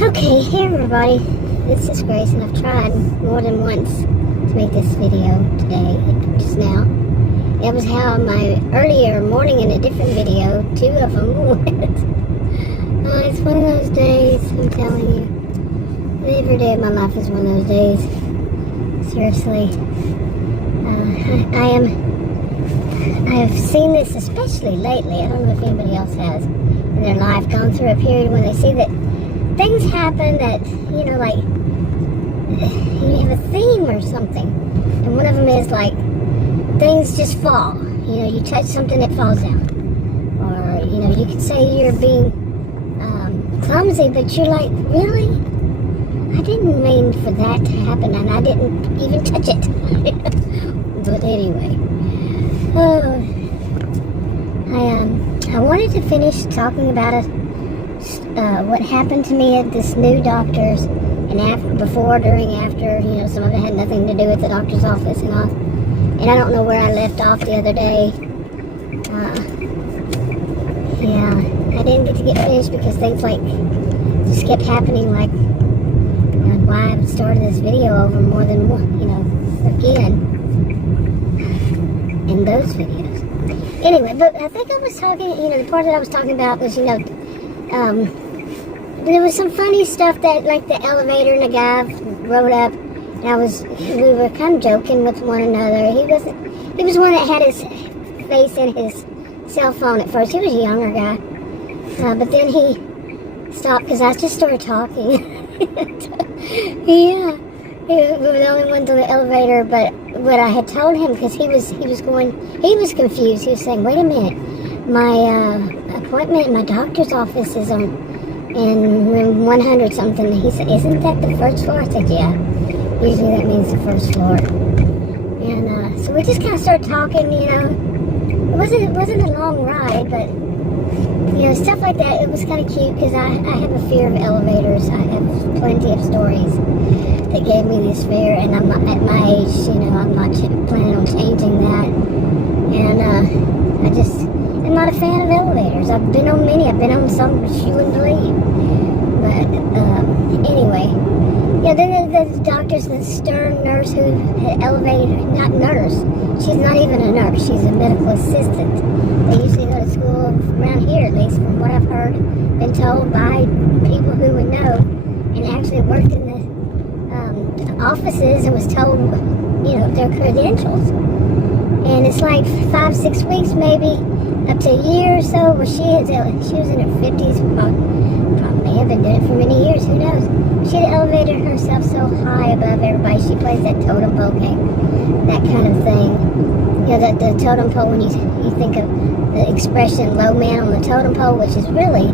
Okay, hey everybody, this is Grace, and I've tried more than once to make this video today, just now. It was how my earlier morning in a different video, 2 of them went. It's one of those days, I'm telling you. Every day of my life is one of those days. Seriously. I've seen this especially lately. I don't know if anybody else has in their life gone through a period when they see that things happen that, like, you have a theme or something. And one of them is, like, things just fall. You touch something, it falls down. Or, you could say you're being clumsy, but you're like, really? I didn't mean for that to happen, and I didn't even touch it. But anyway. I wanted to finish talking about what happened to me at this new doctor's, and after, before, during, after, some of it had nothing to do with the doctor's office and all. And I don't know where I left off the other day. I didn't get to get finished because things like just kept happening, like why I've started this video over more than one, again, in those videos. Anyway, but I think I was talking, the part that I was talking about was, there was some funny stuff that, like, the elevator and the guy rode up, and we were kind of joking with one another. He was one that had his face in his cell phone at first. He was a younger guy, but then he stopped because I just started talking. Yeah, we were the only ones on the elevator, but what I had told him, because he was confused. He was saying, wait a minute, my appointment in my doctor's office is in room 100 something. And he said, isn't that the first floor? I said, yeah, usually that means the first floor. And so we just kind of started talking, it wasn't a long ride, but stuff like that. It was kind of cute because I have a fear of elevators. I have plenty of stories that gave me this fear, and I'm not, at my age, I'm not planning on changing that. And I'm not a fan of elevators. I've been on many. I've been on some which you wouldn't believe. But anyway, then the doctor's the stern nurse who had elevated, not nurse. She's not even a nurse. She's a medical assistant. They usually go to school around here, at least from what I've heard, been told by people who would know, and actually worked in the offices and was told, their credentials. And it's like 5-6 weeks, maybe up to a year or so, where she was in her 50s, probably have been doing it for many years, who knows. She had elevated herself so high above everybody. She plays that totem pole game, that kind of thing. The totem pole, when you think of the expression low man on the totem pole, which is really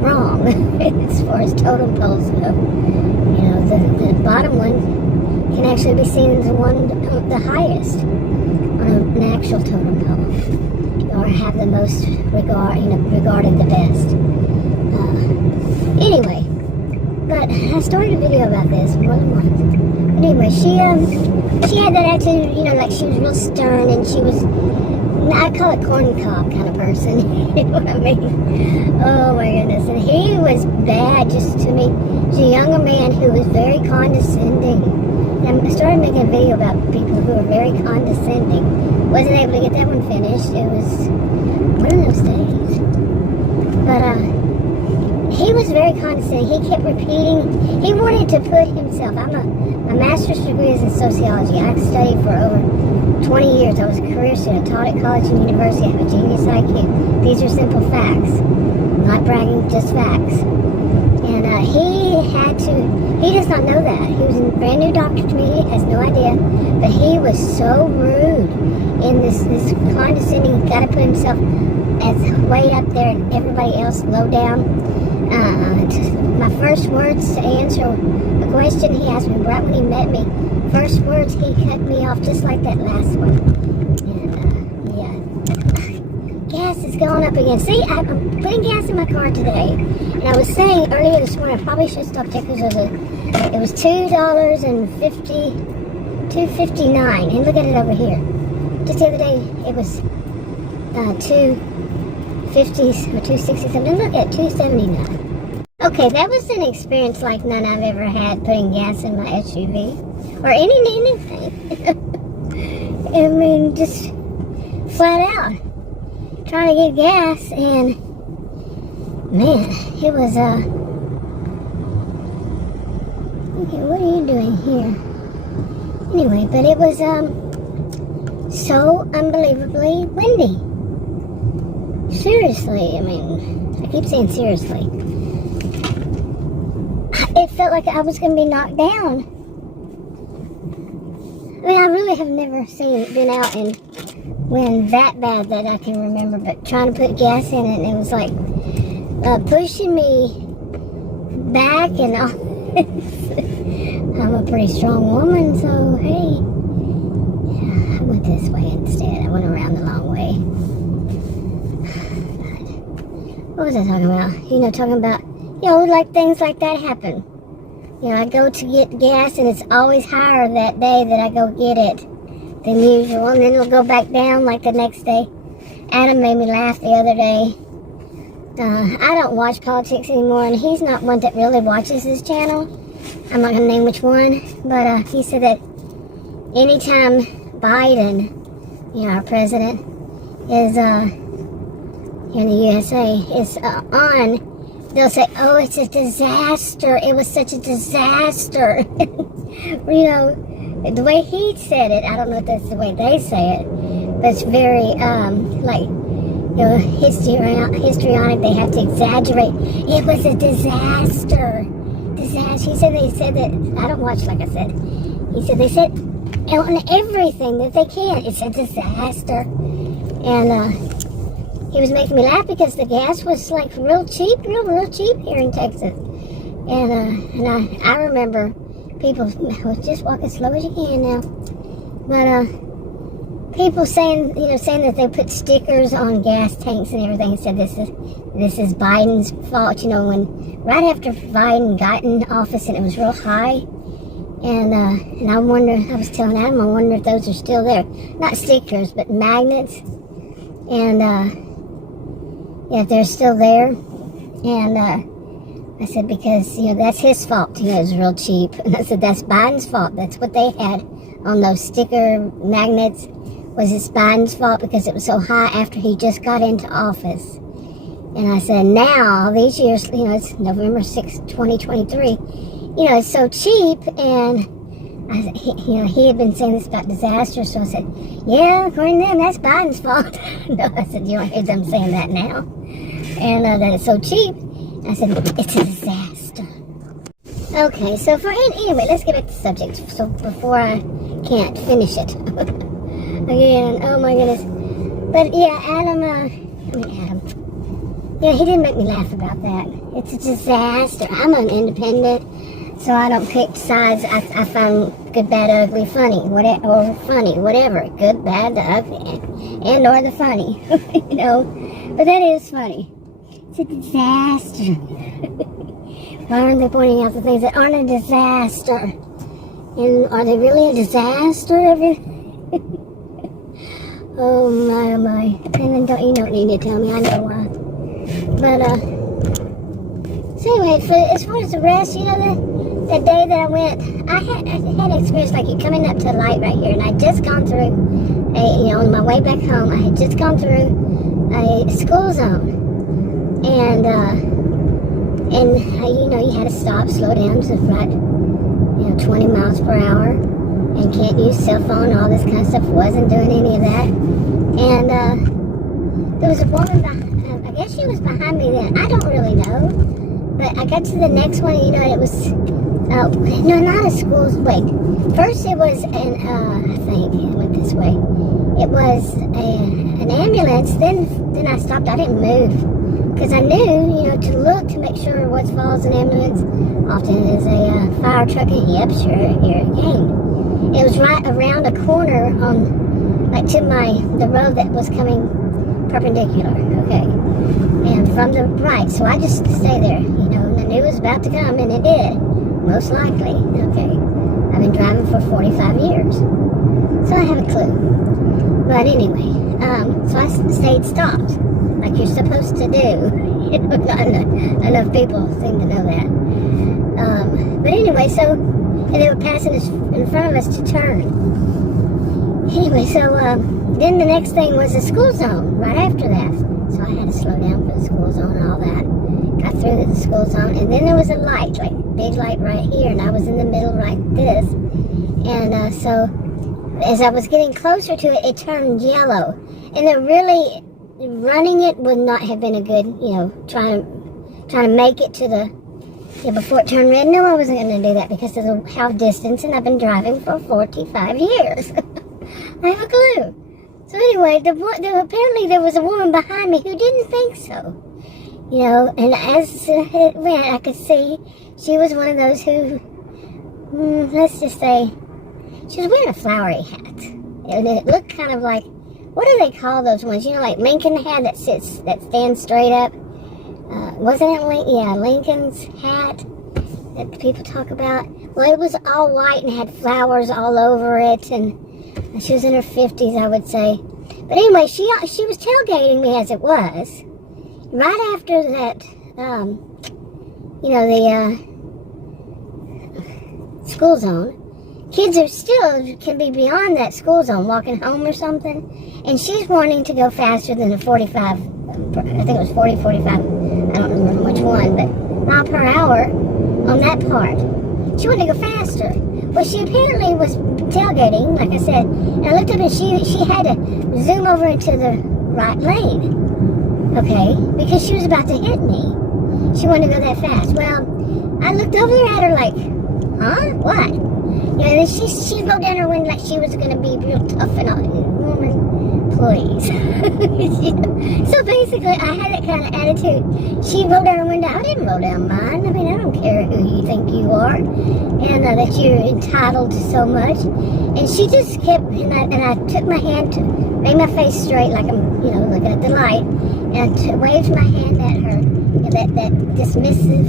wrong as far as totem poles go. The bottom one can actually be seen as the highest on an actual totem pole, or have the most regarded the best. Anyway, but I started a video about this more than once. But anyway, she had that attitude, like she was real stern, and she was, I call it corn cob kind of person. You know what I mean? Oh my goodness. And he was bad just to me. He was a younger man who was very condescending. And I started making a video about people who were very condescending. Wasn't able to get that one finished. It was one of those days. But he was very condescending. He kept repeating. He wanted to put himself. My master's degree is in sociology. I studied for over 20 years. I was a career student. I taught at college and university. I have a genius IQ. These are simple facts. Not bragging, just facts. And he does not know that. He was a brand new doctor to me. He has no idea. But he was so rude in this condescending, got to put himself as way up there and everybody else low down. My first words to answer a question he asked me right when he met me, first words, he cut me off just like that last one. And gas is going up again. See, I'm putting gas in my car today, and I was saying earlier this morning I probably should stop there because it was $2.59, and look at it over here. Just the other day it was $2.50 or $2.60 something. Look at $2.79. Okay, that was an experience like none I've ever had, putting gas in my SUV. Or anything. I mean, just flat out. Trying to get gas, and man, it was, okay, what are you doing here? Anyway, but it was, so unbelievably windy. Seriously, I mean, I keep saying seriously. It felt like I was going to be knocked down. I mean, I really have never been out and when that bad that I can remember, but trying to put gas in it, and it was like pushing me back and all. I'm a pretty strong woman, so hey. Yeah, I went this way instead. I went around the long way. What was I talking about? Talking about, like things like that happen. I go to get gas and it's always higher that day that I go get it than usual, and then it'll go back down like the next day. Adam made me laugh the other day. I don't watch politics anymore, and he's not one that really watches his channel. I'm not going to name which one, but he said that anytime Biden, our president, is here in the USA, is on, they'll say, oh, it's a disaster. It was such a disaster. The way he said it, I don't know if that's the way they say it, but it's very, histrionic. They have to exaggerate. It was a disaster. Disaster. They said that, I don't watch, like I said. They said on everything that they can, it's a disaster. And, he was making me laugh because the gas was like real cheap here in Texas. And I remember people, just walk as slow as you can now. But people saying that they put stickers on gas tanks and everything, and said this is Biden's fault. When right after Biden got in office and it was real high. And I was telling Adam, I wonder if those are still there. Not stickers, but magnets. And if they're still there. And I said, because, that's his fault. It was real cheap. And I said, that's Biden's fault. That's what they had on those sticker magnets. Was it's Biden's fault because it was so high after he just got into office. And I said, now, these years, it's November 6, 2023. It's so cheap. And I said, he had been saying this about disaster. So I said, yeah, according to them, that's Biden's fault. No, I said, you don't hear them saying that now. And that it's so cheap. I said, it's a disaster. Okay, so anyway, let's get back to the subject. So before I can't finish it. Again, oh my goodness. But yeah, Adam. Yeah, he didn't make me laugh about that. It's a disaster. I'm an independent, so I don't pick sides. I find good, bad, ugly, funny, whatever. Good, bad, the ugly, and or the funny. But that is funny. It's a disaster. Why aren't they pointing out the things that aren't a disaster? And are they really a disaster? Oh my, oh my. And then you don't need to tell me, I know why. But, so anyway, as far as the rest, the day that I went, I had an experience like it coming up to the light right here, and I'd just gone through on my way back home, I had just gone through a school zone. And you had to stop, slow down to ride, 20 miles per hour, and can't use cell phone, all this kind of stuff. Wasn't doing any of that. And there was a woman I guess she was behind me then. I don't really know. But I got to the next one, and it was, no, not a school, wait. First it was I think it went this way. It was an ambulance, then I stopped, I didn't move. Because I knew, to look to make sure what follows an ambulance often is a fire truck, and yep, sure, here it came. It was right around a corner on, to the road that was coming perpendicular, okay, and from the right, so I just stayed there, and I knew it was about to come, and it did, most likely, okay. I've been driving for 45 years, so I have a clue. But anyway, so I stayed stopped, like you're supposed to do. Not enough people seem to know that. But anyway, so, and they were passing us in front of us to turn. Anyway, so then the next thing was the school zone right after that. So I had to slow down for the school zone and all that. Got through the school zone, and then there was a light, like big light right here, and I was in the middle like this. And so as I was getting closer to it, it turned yellow. And it really, running it would not have been a good, trying to make it to the, before it turned red. No, I wasn't going to do that because of the half distance, and I've been driving for 45 years. I have a clue. So anyway, apparently there was a woman behind me who didn't think so. And as it went, I could see she was one of those who, let's just say, she was wearing a flowery hat. And it looked kind of like, what do they call those ones? Like Lincoln hat that stands straight up. Wasn't it Lincoln's hat that people talk about? Well, it was all white and had flowers all over it, and she was in her 50s, I would say. But anyway, she was tailgating me as it was. Right after that, the school zone. Kids are still can be beyond that school zone, walking home or something. And she's wanting to go faster than the 45, I think it was 40, 45, I don't remember which one, but mile per hour on that part. She wanted to go faster. Well, she apparently was tailgating, like I said, and I looked up and she had to zoom over into the right lane, okay, because she was about to hit me. She wanted to go that fast. Well, I looked over at her like, huh? What? And then she rolled down her window like she was going to be real tough and all. Woman, please. So basically, I had that kind of attitude. She rolled down her window. I didn't roll down mine. I mean, I don't care who you think you are, and that you're entitled to so much. And she just kept, and I took my hand to make my face straight, like I'm, looking at the light, and I waved my hand at her. That dismissive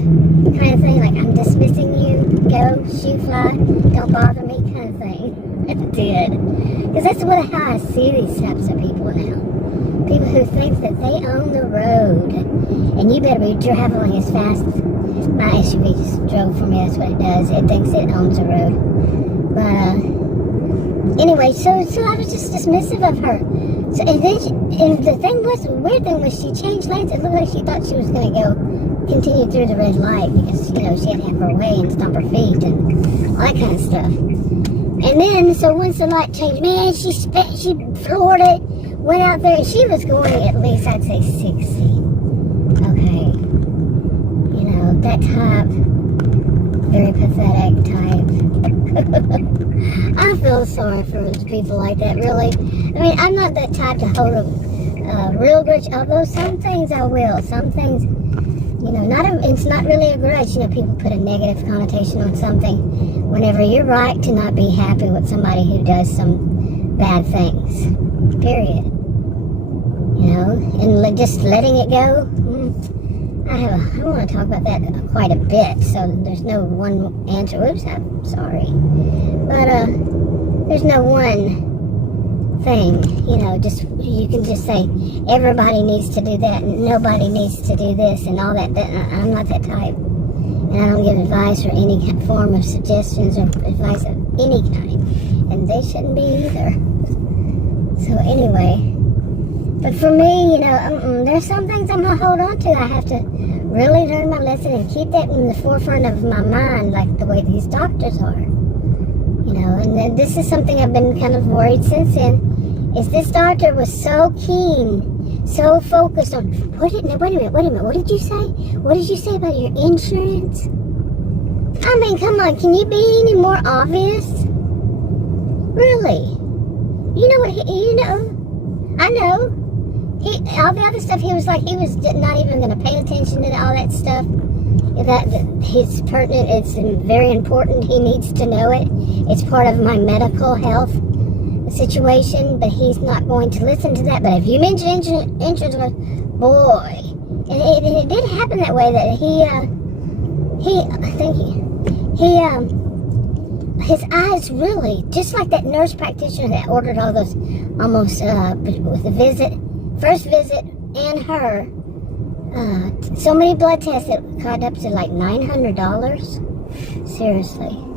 kind of thing, like I'm dismissing you, go, shoe fly, don't bother me kind of thing. I did. Because that's how I see these types of people now. People who think that they own the road. And you better be traveling as fast. My SUV just drove for me, that's what it does. It thinks it owns the road. But, anyway, so I was just dismissive of her. So, and the weird thing was she changed lanes. It looked like she thought she was going to continue through the red light because, she had to have her way and stomp her feet and all that kind of stuff. And then, so once the light changed, man, she floored it, went out there, and she was going at least, I'd say, 60. Okay. That type, very pathetic type. I feel sorry for people like that, really. I mean, I'm not that type to hold a real grudge, although some things I will. Some things, it's not really a grudge. People put a negative connotation on something whenever you're right to not be happy with somebody who does some bad things, period. And just letting it go. I want to talk about that quite a bit, so there's no one answer. Oops, I'm sorry. But, there's no one thing, you can just say, everybody needs to do that, and nobody needs to do this, and all that. I'm not that type. And I don't give advice or any form of suggestions or advice of any kind. And they shouldn't be either. So anyway, but for me, there's some things I'm going to hold on to. I have to really learn my lesson and keep that in the forefront of my mind, like the way these doctors are. And then this is something I've been kind of worried since then, is this doctor was so keen, so focused on, wait a minute, what did you say? What did you say about your insurance? I mean, come on, can you be any more obvious? Really? I know. All the other stuff, he was not even going to pay attention to all that stuff. That it's pertinent, it's very important, he needs to know it. It's part of my medical health situation, but he's not going to listen to that. But if you mention insurance, boy, and it did happen that way, that his eyes really, just like that nurse practitioner that ordered all those almost with the first visit and her So many blood tests that got up to like $900. Seriously.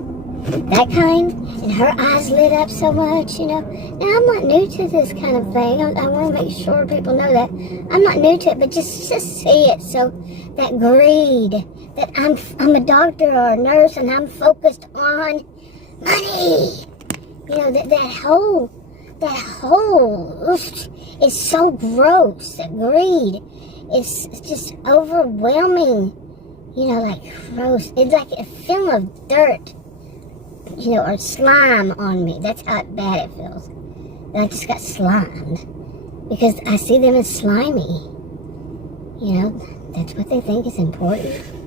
That kind, and her eyes lit up so much, you know. Now, I'm not new to this kind of thing. I want to make sure people know that. I'm not new to it, but just see it. So, that greed, that I'm a doctor or a nurse and I'm focused on money. You know, that whole, is so gross. That greed is just overwhelming. You know, like gross. It's like a film of dirt. You know, or slime on me. That's how bad it feels. And I just got slimed. Because I see them as slimy. You know, that's what they think is important.